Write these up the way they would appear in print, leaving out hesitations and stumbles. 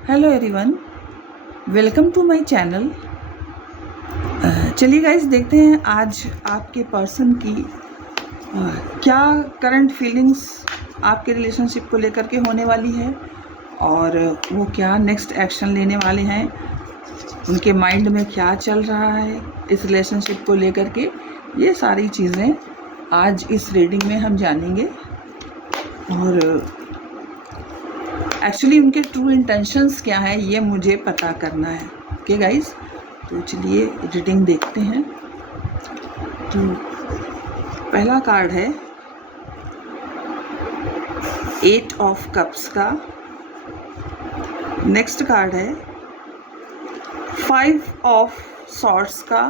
Hello everyone, welcome to my channel. चलिए guys, देखते हैं आज आपके पर्सन की क्या करंट फीलिंग्स आपके रिलेशनशिप को लेकर के होने वाली है और वो क्या नेक्स्ट एक्शन लेने वाले हैं। उनके माइंड में क्या चल रहा है इस रिलेशनशिप को लेकर के, ये सारी चीज़ें आज इस रीडिंग में हम जानेंगे। और एक्चुअली उनके ट्रू इंटेंशंस क्या है ये मुझे पता करना है। ओके गाइस, तो चलिए रीडिंग देखते हैं। तो पहला कार्ड है 8 ऑफ कप्स का। नेक्स्ट कार्ड है 5 ऑफ सॉर्ड्स का।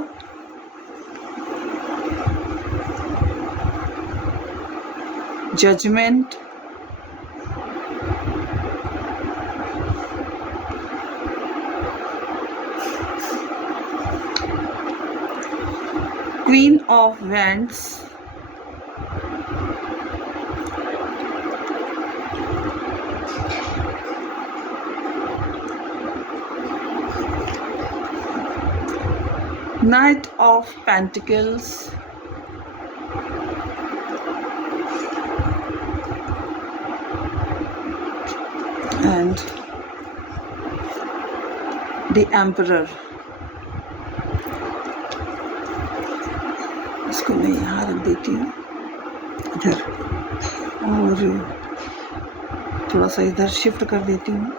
Judgement, queen of wands, knight of pentacles, and the emperor. इसको मैं यहाँ रख देती हूँ इधर, और थोड़ा सा इधर शिफ्ट कर देती हूँ।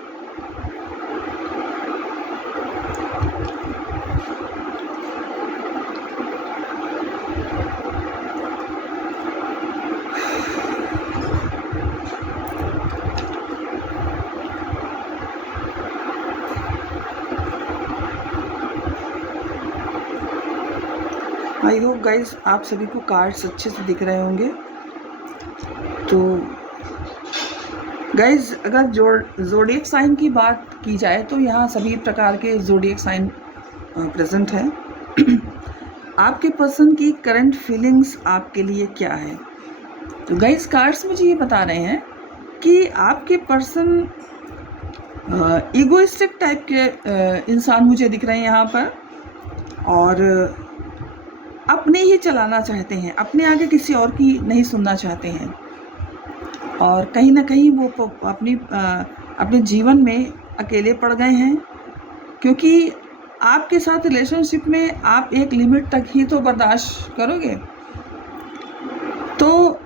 आई होप गाइज आप सभी को कार्ड्स अच्छे से दिख रहे होंगे। तो गाइज, अगर ज़ोडिएक साइन की बात की जाए तो यहाँ सभी प्रकार के ज़ोडिएक साइन प्रेजेंट हैं। आपके पर्सन की करंट फीलिंग्स आपके लिए क्या है? तो गाइज, कार्ड्स मुझे ये बता रहे हैं कि आपके पर्सन ईगोइस्टिक टाइप के इंसान मुझे दिख रहे हैं यहाँ पर, और अपने ही चलाना चाहते हैं, अपने आगे किसी और की नहीं सुनना चाहते हैं। और कहीं ना कहीं वो अपने जीवन में अकेले पड़ गए हैं, क्योंकि आपके साथ रिलेशनशिप में आप एक लिमिट तक ही तो बर्दाश्त करोगे। तो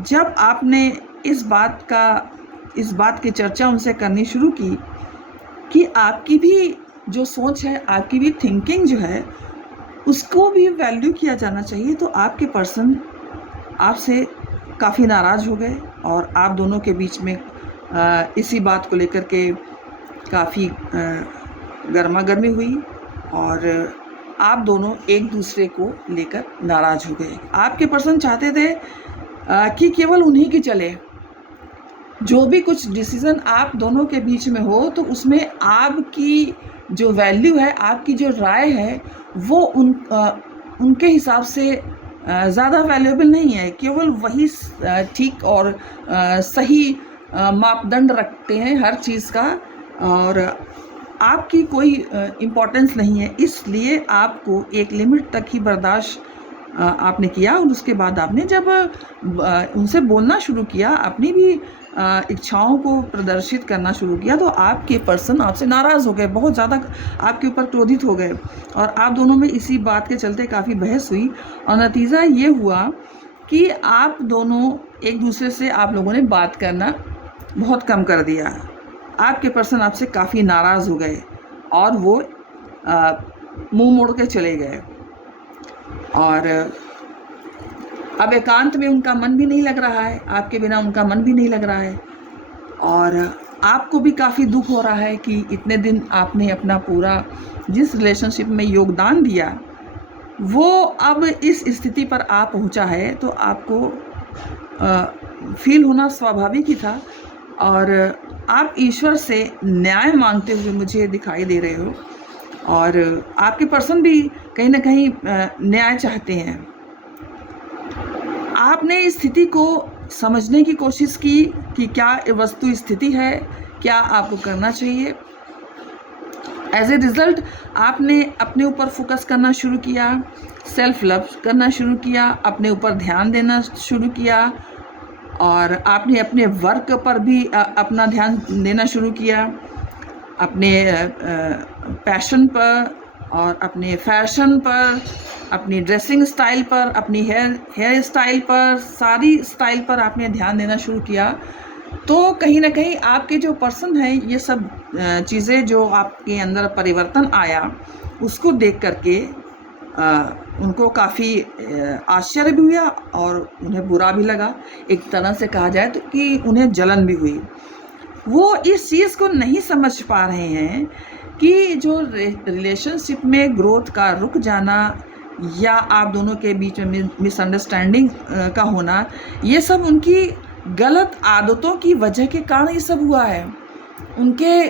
जब आपने इस बात की चर्चा उनसे करनी शुरू की कि आपकी भी जो सोच है, आपकी भी थिंकिंग जो है, उसको भी वैल्यू किया जाना चाहिए, तो आपके पर्सन आपसे काफ़ी नाराज़ हो गए और आप दोनों के बीच में इसी बात को लेकर के काफ़ी गर्मा गर्मी हुई और आप दोनों एक दूसरे को लेकर नाराज़ हो गए। आपके पर्सन चाहते थे कि केवल उन्हीं की चले, जो भी कुछ डिसीज़न आप दोनों के बीच में हो तो उसमें आपकी जो वैल्यू है, आपकी जो राय है, वो उनके हिसाब से ज़्यादा वैल्यूएबल नहीं है। केवल वही ठीक और सही मापदंड रखते हैं हर चीज़ का, और आपकी कोई इम्पोर्टेंस नहीं है। इसलिए आपको एक लिमिट तक ही बर्दाश्त आपने किया, और उसके बाद आपने जब उनसे बोलना शुरू किया, अपनी भी इच्छाओं को प्रदर्शित करना शुरू किया, तो आपके पर्सन आपसे नाराज़ हो गए, बहुत ज़्यादा आपके ऊपर क्रोधित हो गए, और आप दोनों में इसी बात के चलते काफ़ी बहस हुई। और नतीजा ये हुआ कि आप दोनों एक दूसरे से आप लोगों ने बात करना बहुत कम कर दिया। आपके पर्सन आपसे काफ़ी नाराज़ हो गए और वो मुंह मोड़ के चले गए, और अब एकांत में उनका मन भी नहीं लग रहा है, आपके बिना उनका मन भी नहीं लग रहा है। और आपको भी काफ़ी दुख हो रहा है कि इतने दिन आपने अपना पूरा जिस रिलेशनशिप में योगदान दिया, वो अब इस स्थिति पर आ पहुंचा है, तो आपको फील होना स्वाभाविक ही था। और आप ईश्वर से न्याय मांगते हुए मुझे दिखाई दे रहे हो, और आपके पर्सन भी कहीं ना कहीं न्याय चाहते हैं। आपने इस स्थिति को समझने की कोशिश की कि क्या वस्तु स्थिति है क्या आपको करना चाहिए। एज ए रिज़ल्ट आपने अपने ऊपर फोकस करना शुरू किया, सेल्फ लव करना शुरू किया, अपने ऊपर ध्यान देना शुरू किया, और आपने अपने वर्क पर भी अपना ध्यान देना शुरू किया, अपने पैशन पर और अपने फैशन पर, अपनी ड्रेसिंग स्टाइल पर, अपनी हेयर स्टाइल पर, सारी स्टाइल पर आपने ध्यान देना शुरू किया। तो कहीं ना कहीं आपके जो पर्सन है, ये सब चीज़ें जो आपके अंदर परिवर्तन आया, उसको देख करके उनको काफ़ी आश्चर्य भी हुआ और उन्हें बुरा भी लगा। एक तरह से कहा जाए तो कि उन्हें जलन भी हुई। वो इस चीज़ को नहीं समझ पा रहे हैं कि जो रिलेशनशिप में ग्रोथ का रुक जाना या आप दोनों के बीच में मिसअंडरस्टैंडिंग का होना, ये सब उनकी गलत आदतों की वजह के कारण ये सब हुआ है। उनके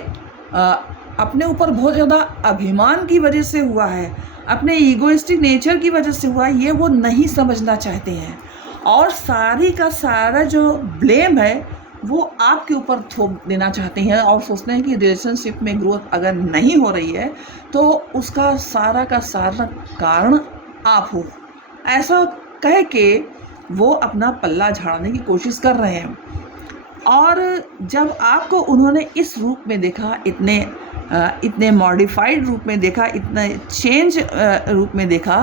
अपने ऊपर बहुत ज़्यादा अभिमान की वजह से हुआ है, अपने ईगोइस्टिक नेचर की वजह से हुआ है। ये वो नहीं समझना चाहते हैं और सारी का सारा जो ब्लेम है वो आपके ऊपर थोप देना चाहते हैं और सोचते हैं कि रिलेशनशिप में ग्रोथ अगर नहीं हो रही है तो उसका सारा का सारा कारण आप हो, ऐसा कह के वो अपना पल्ला झाड़ने की कोशिश कर रहे हैं। और जब आपको उन्होंने इस रूप में देखा, इतने मॉडिफाइड रूप में देखा, इतने चेंज रूप में देखा,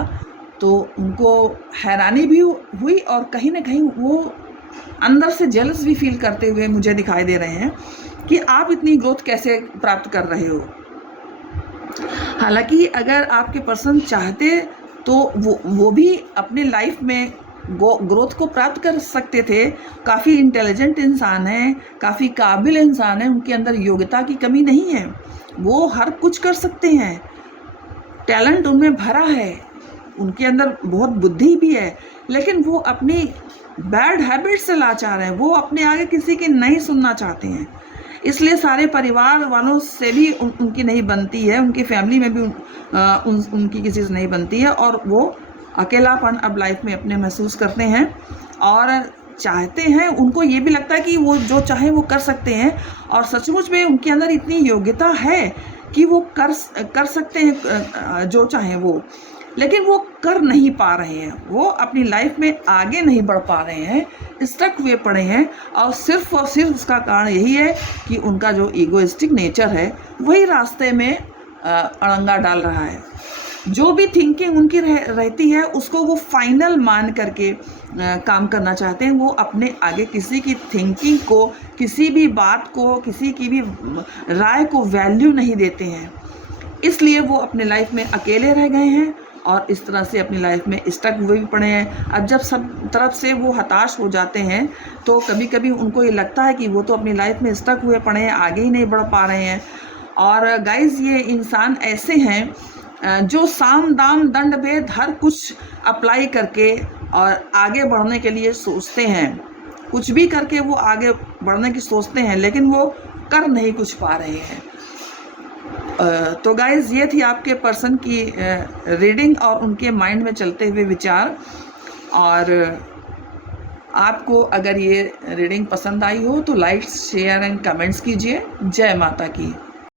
तो उनको हैरानी भी हुई और कहीं ना कहीं वो अंदर से जेलस भी फील करते हुए मुझे दिखाई दे रहे हैं कि आप इतनी ग्रोथ कैसे प्राप्त कर रहे हो। हालांकि अगर आपके पर्सन चाहते तो वो भी अपने लाइफ में ग्रोथ को प्राप्त कर सकते थे। काफ़ी इंटेलिजेंट इंसान है, काफ़ी काबिल इंसान है, उनके अंदर योग्यता की कमी नहीं है, वो हर कुछ कर सकते हैं, टैलेंट उनमें भरा है, उनके अंदर बहुत बुद्धि भी है, लेकिन वो अपनी बैड हैबिट से लाचार हैं। वो अपने आगे किसी की नहीं सुनना चाहते हैं, इसलिए सारे परिवार वालों से भी उनकी नहीं बनती है, उनकी फैमिली में भी उनकी किसी से नहीं बनती है, और वो अकेलापन अब लाइफ में अपने महसूस करते हैं और चाहते हैं। उनको ये भी लगता है कि वो जो चाहे वो कर सकते हैं और सचमुच में उनके अंदर इतनी योग्यता है कि वो कर सकते हैं जो चाहे वो, लेकिन वो कर नहीं पा रहे हैं, वो अपनी लाइफ में आगे नहीं बढ़ पा रहे हैं, स्टक हुए पड़े हैं। और सिर्फ उसका कारण यही है कि उनका जो ईगोइस्टिक नेचर है वही रास्ते में अड़ंगा डाल रहा है। जो भी थिंकिंग उनकी रहती है उसको वो फाइनल मान करके काम करना चाहते हैं। वो अपने आगे किसी की थिंकिंग को, किसी भी बात को, किसी की भी राय को वैल्यू नहीं देते हैं, इसलिए वो अपने लाइफ में अकेले रह गए हैं और इस तरह से अपनी लाइफ में स्टक हुए भी पड़े हैं। अब जब सब तरफ से वो हताश हो जाते हैं तो कभी कभी उनको ये लगता है कि वो तो अपनी लाइफ में स्टक हुए पड़े हैं, आगे ही नहीं बढ़ पा रहे हैं। और गाइज़, ये इंसान ऐसे हैं जो साम दाम दंड भेद हर कुछ अप्लाई करके और आगे बढ़ने के लिए सोचते हैं, कुछ भी करके वो आगे बढ़ने की सोचते हैं, लेकिन वो कर नहीं कुछ पा रहे हैं। तो गाइज़, ये थी आपके पर्सन की रीडिंग और उनके माइंड में चलते हुए विचार। और आपको अगर ये रीडिंग पसंद आई हो तो लाइक, शेयर एंड कमेंट्स कीजिए। जय माता की।